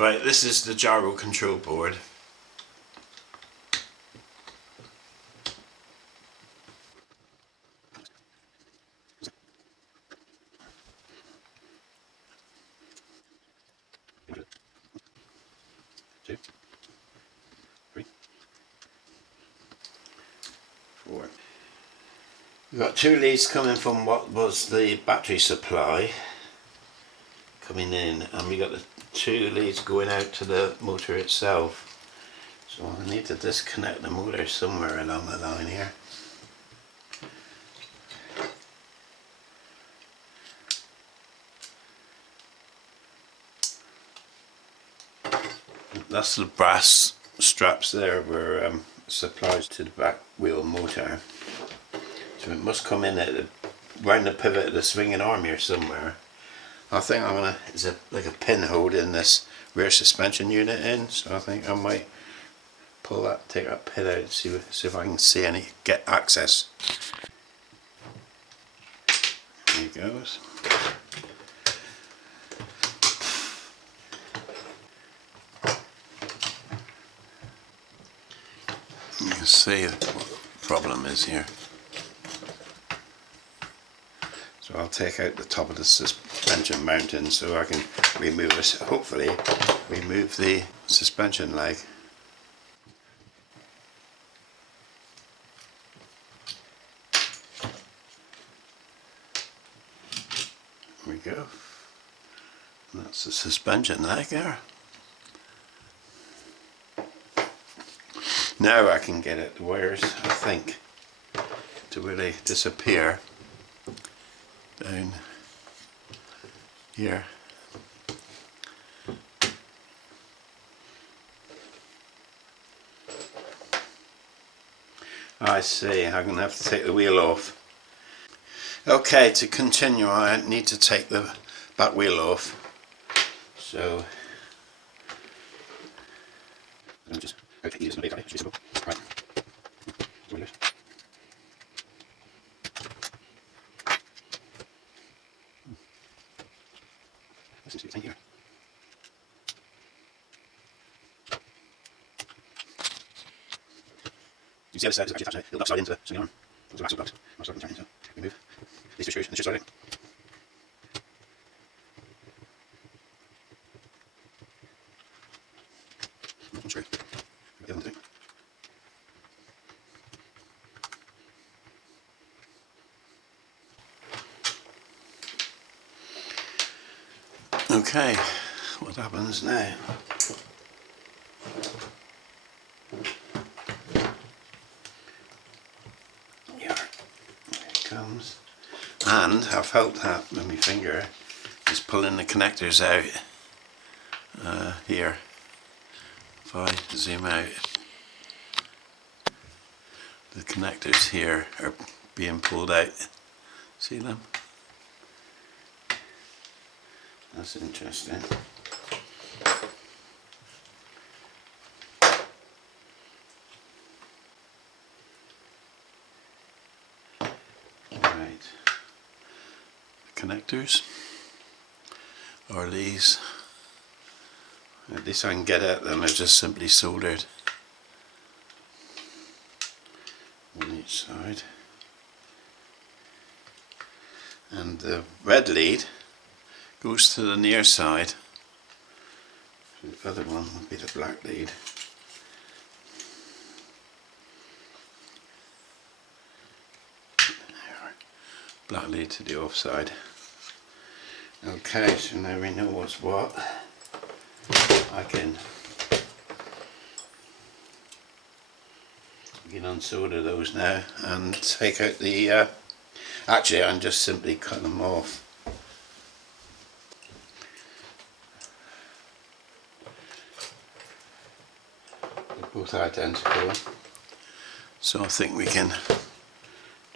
Right, this is the gyro control board. Two, three, four. We've got two leads coming from what was the battery supply coming in, and we got the two leads going out to the motor itself. So I need to disconnect the motor somewhere along the line here. That's the brass straps there were supplies to the back wheel motor. So it must come in at round the pivot of the swinging arm here somewhere. I think I'm gonna, it's like a pin holding this rear suspension unit in, so I think I might pull that, take that pin out and see if I can see any, get access. There it goes. You can see what the problem is here. So I'll take out the top of the suspension mounting so I can remove it, hopefully remove the suspension leg. There we go. And that's the suspension leg there. Now I can get it, the wires, I think, to really disappear down here. I see, I'm going to have to take the wheel off. Okay, to continue I need to take the back wheel off. So, let me just use it. Right. Seems to be here. You see how this is actually attached, it'll duck slide into the swinging arm. Those are axle ducts. I'll start turning, so remove these two screws and the shoe sliding. One screw. The other one too. Okay, what happens now? Here it comes. And I felt that with my finger is pulling the connectors out here. If I zoom out, the connectors here are being pulled out. See them? That's interesting. Right. The connectors are these. At least I can get at them, they're just simply soldered on each side. And the red lead goes to the near side. The other one would be the black lead. Black lead to the off side. Okay, so now we know what's what. I can unsolder those now and take out the actually I'm just simply cutting them off. They're both identical, so I think we can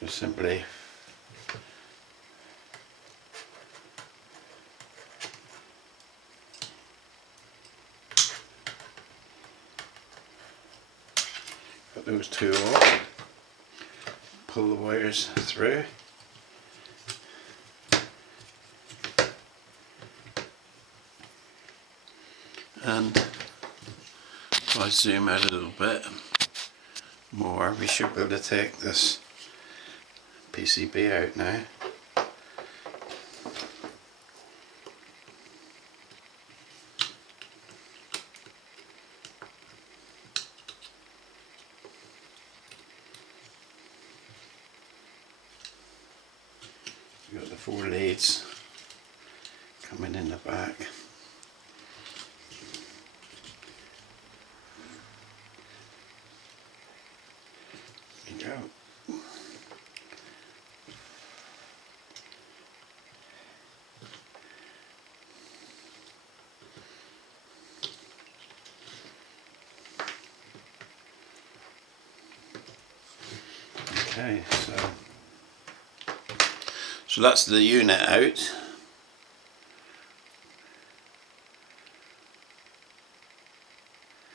just simply cut those two off, pull the wires through, And if I zoom out a little bit more, we should be able to take this PCB out now. We've got the 4 leads coming in the back. There you go. Okay, so that's the unit out.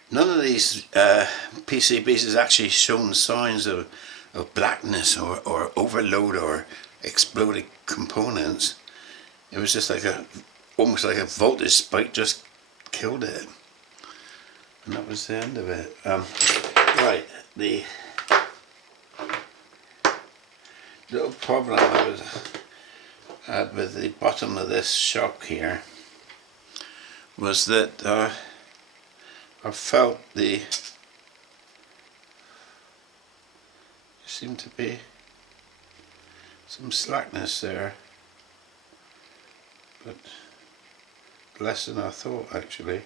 None of these PCBs has actually shown signs of blackness or overload or exploded components. It was just like almost like a voltage spike just killed it, and that was the end of it. Right, the little problem I had with the bottom of this shock here was that I felt there seemed to be some slackness there, but less than I thought actually.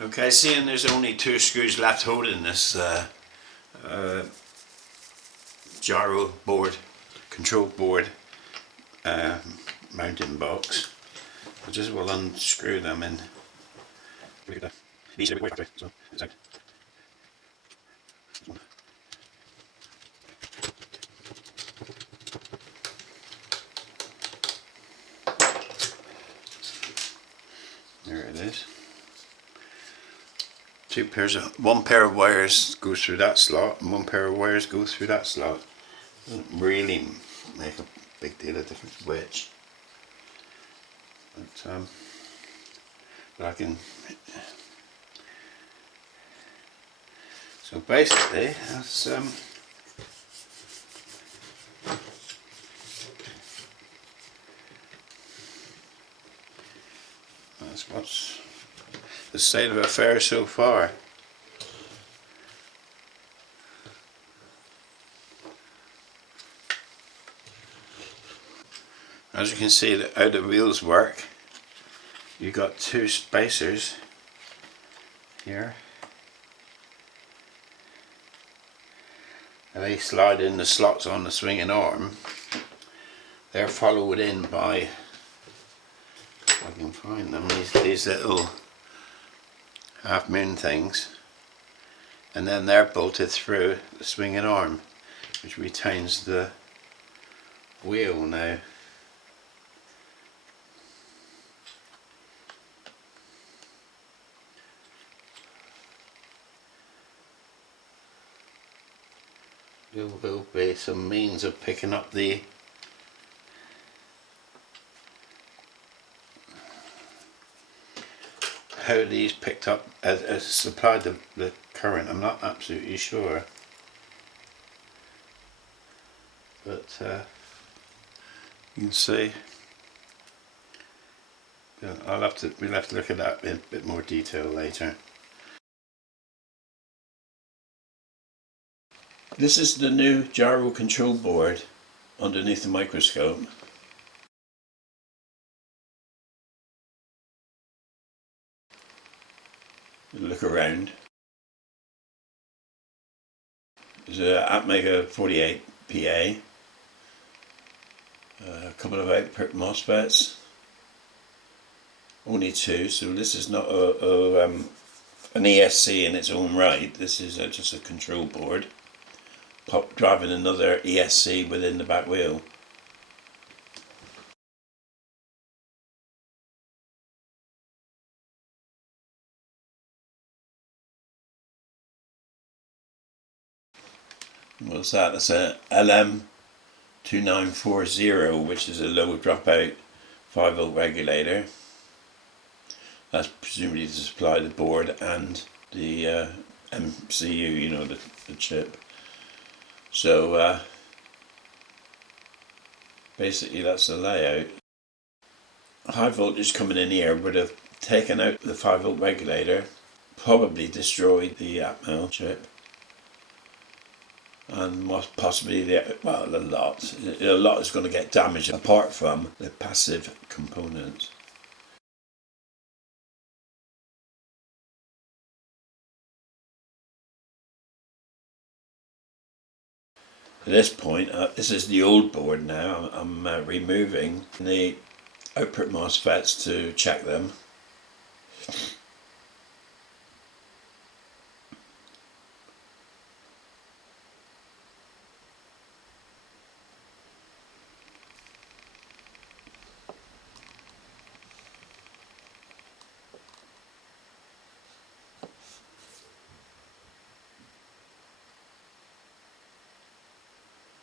Okay, seeing there's only 2 screws left holding this gyro board, control board mounting box, I just will unscrew them in. There it is. 2 pairs of, 1 pair of wires goes through that slot and 1 pair of wires goes through that slot. Doesn't really make a big deal of difference which, but I can. So basically, that's what's the state of affairs so far. As you can see, how the wheels work, you've got 2 spacers here, and they slide in the slots on the swinging arm. They're followed in by, if I can find them, these little half moon things, and then they're bolted through the swinging arm, which retains the wheel now. There will be some means of picking up how these picked up as supplied the current. I'm not absolutely sure, but you can see. We'll have to look at that in a bit more detail later. This is the new gyro control board underneath the microscope. Look around. There's a Atmega 48 PA, a couple of output MOSFETs, only 2, so this is not an ESC in its own right. This is just a control board driving another ESC within the back wheel. What's that? That's a LM2940, which is a low dropout 5-volt regulator. That's presumably to supply the board and the MCU, you know, the chip. So basically that's the layout. High voltage coming in here would have taken out the 5-volt regulator, probably destroyed the Atmel chip, and possibly a lot is going to get damaged apart from the passive components. At this point, this is the old board now. I'm removing the output MOSFETs to check them.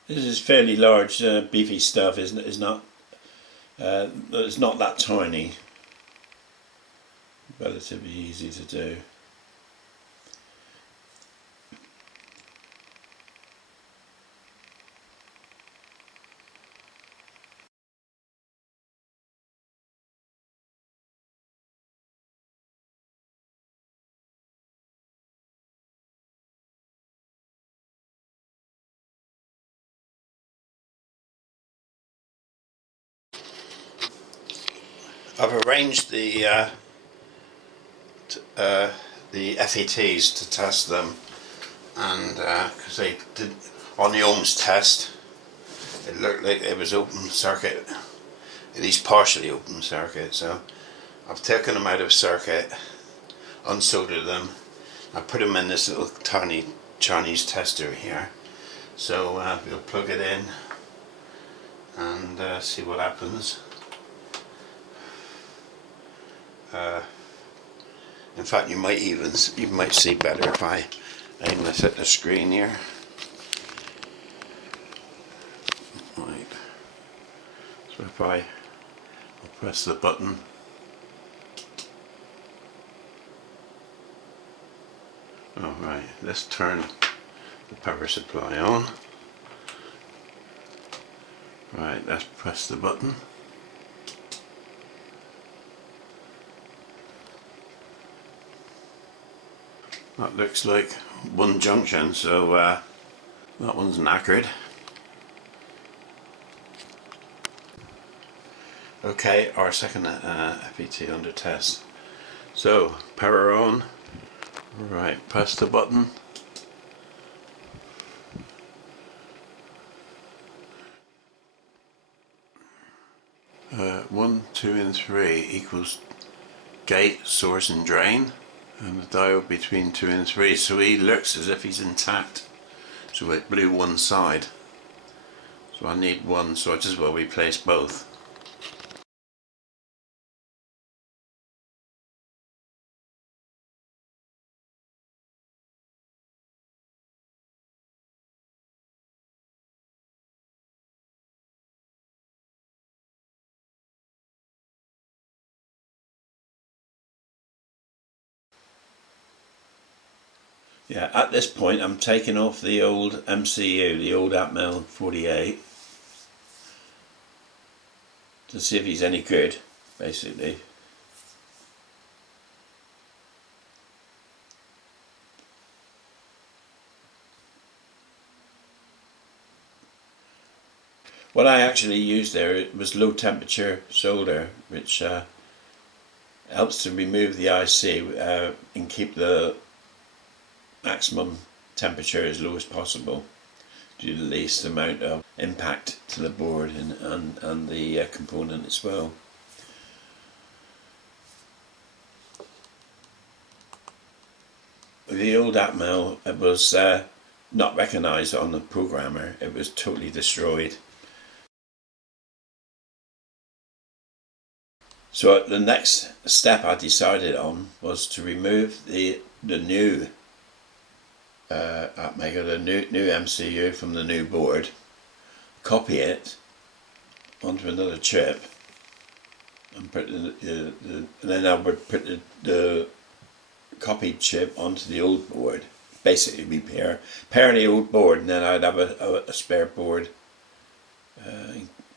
This is fairly large, beefy stuff. It's not that tiny. Relatively easy to do. I've arranged the FETs to test them, and because they did on the ohms test, it looked like it was open circuit, at least partially open circuit. So I've taken them out of circuit, unsoldered them, I put them in this little tiny Chinese tester here. So we'll plug it in and see what happens. In fact, you might see better if I aim this at the screen here. Right. So if I'll press the button. All right. Let's turn the power supply on. Right. Let's press the button. That looks like one junction, so that one's knackered. Okay, our second FET under test. So, power on. Right, press the button. One, 2 and 3 equals gate, source and drain. And the diode between 2 and 3, so he looks as if he's intact. So it blew one side. So I need one, so I just will replace both. Yeah, at this point I'm taking off the old MCU, the old Atmel 48, to see if he's any good, basically. What I actually used there was low temperature solder, which helps to remove the IC and keep the maximum temperature as low as possible, do the least amount of impact to the board and the component as well. The old Atmel, it was not recognised on the programmer, it was totally destroyed. So the next step I decided on was to remove the new the new MCU from the new board, copy it onto another chip, and put and then I would put the copied chip onto the old board. Basically, we pair the old board, and then I'd have a spare board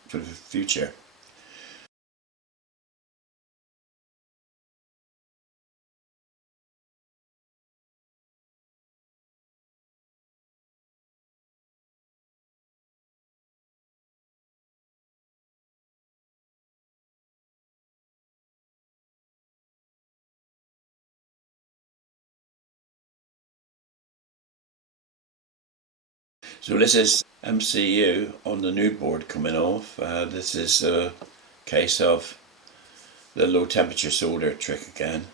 for the future. So this is MCU on the new board coming off. This is a case of the low temperature solder trick again.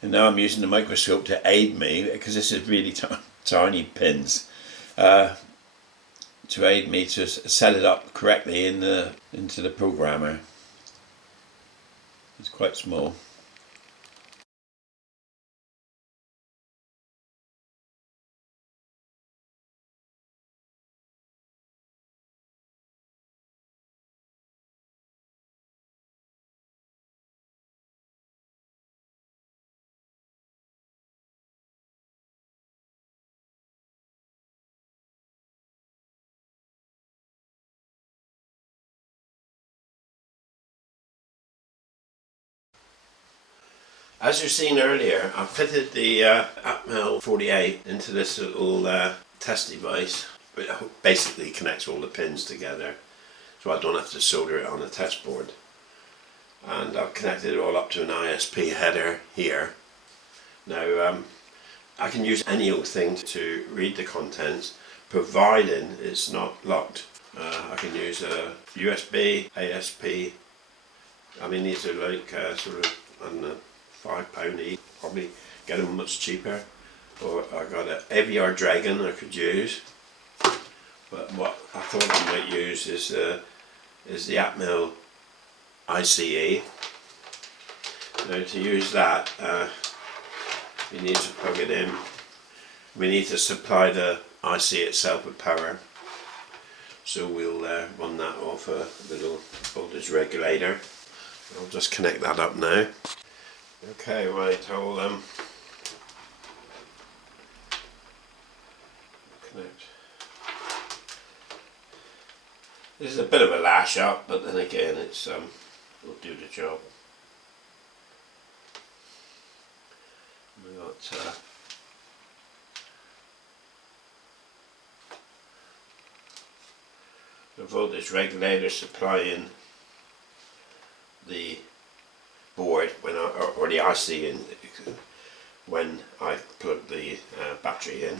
And now I'm using the microscope to aid me, because this is really tiny pins, to aid me to set it up correctly into the programmer. It's quite small. As you've seen earlier, I fitted the Atmel 48 into this little test device. It basically connects all the pins together, so I don't have to solder it on a test board. And I've connected it all up to an ISP header here. Now I can use any old thing to read the contents, providing it's not locked. I can use a USB, ASP. I mean, these are like sort of, I don't know, £5 each. Probably get them much cheaper. Or I got an AVR Dragon I could use. But what I thought I might use is the Atmel ICE. Now to use that, we need to plug it in. We need to supply the IC itself with power. So we'll run that off a little voltage regulator. I'll just connect that up now. Okay, right, I'll connect. This is a bit of a lash up, but then again, it's will do the job. the voltage regulator supplying the board when or the IC in when I plug the battery in.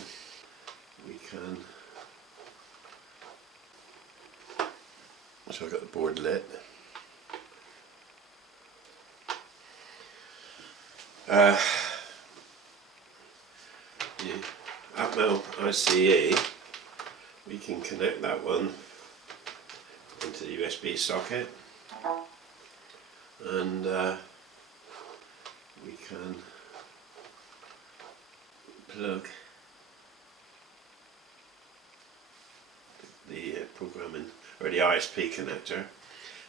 We can. So I've got the board lit. The Atmel ICE, we can connect that one into the USB socket, and we can plug the programming or the ISP connector.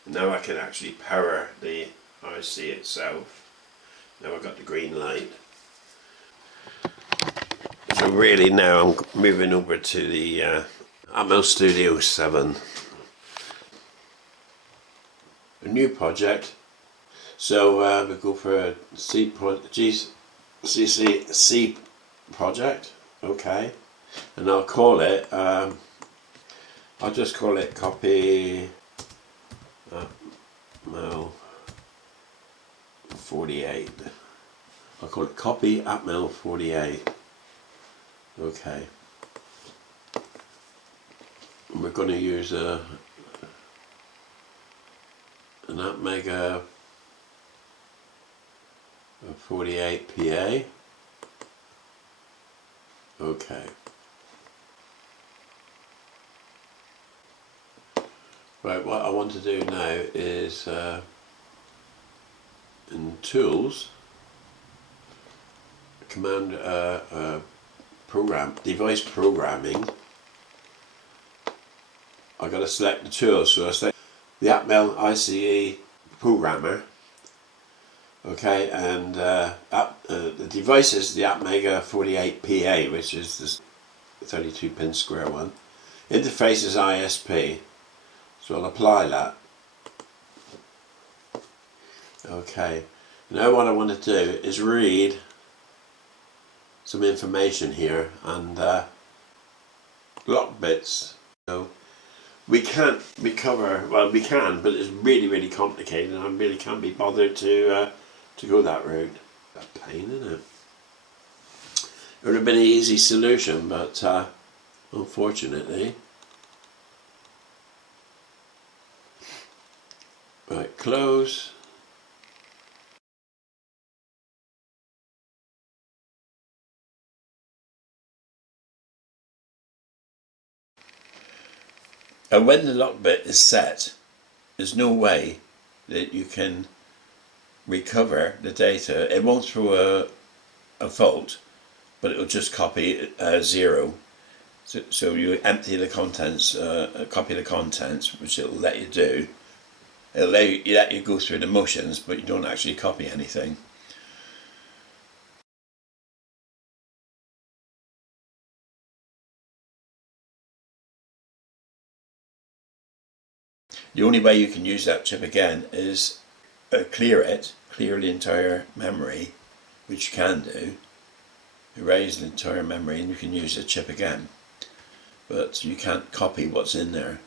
And now I can actually power the IC itself. Now I've got the green light. So really now I'm moving over to the Atmel Studio 7. A new project. So we go for a C project. Okay. And I'll call it, I'll just call it copy Atmel 48. I'll call it copy Atmel 48. Okay. And we're going to use an Atmega 48 PA. Okay. Right, what I want to do now is in Tools, command program, device programming. I've got to select the tool, so I select the Atmel ICE programmer. Okay, and the device is the Atmega 48 PA, which is the 32 pin square one. Interface is ISP, so I'll apply that. Okay, now what I want to do is read some information here and block bits. So we can't recover, well we can, but it's really complicated and I really can't be bothered to go that route. A pain, isn't it? It would have been an easy solution, but unfortunately. Right, close. And when the lock bit is set, there's no way that you can recover the data. It won't throw a fault, but it'll just copy 0. So you empty the contents, copy the contents, which it'll let you do. It'll let you go through the motions, but you don't actually copy anything. The only way you can use that chip again is clear the entire memory, which you can do. Erase the entire memory and you can use the chip again. But you can't copy what's in there.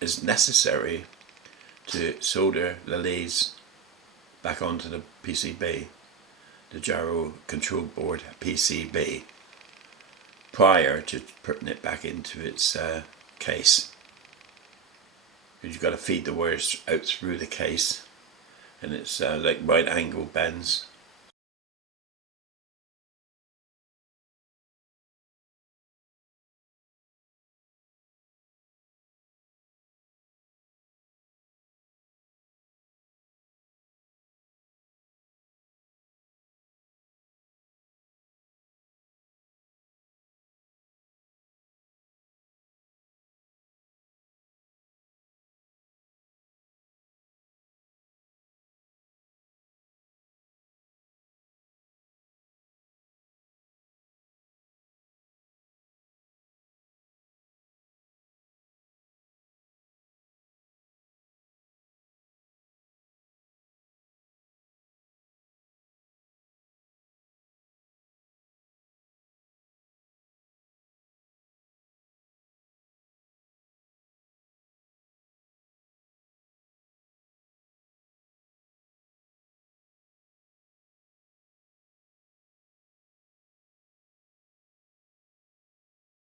is necessary to solder the leads back onto the PCB, the gyro control board PCB, prior to putting it back into its case. Because you've got to feed the wires out through the case, and it's like right angle bends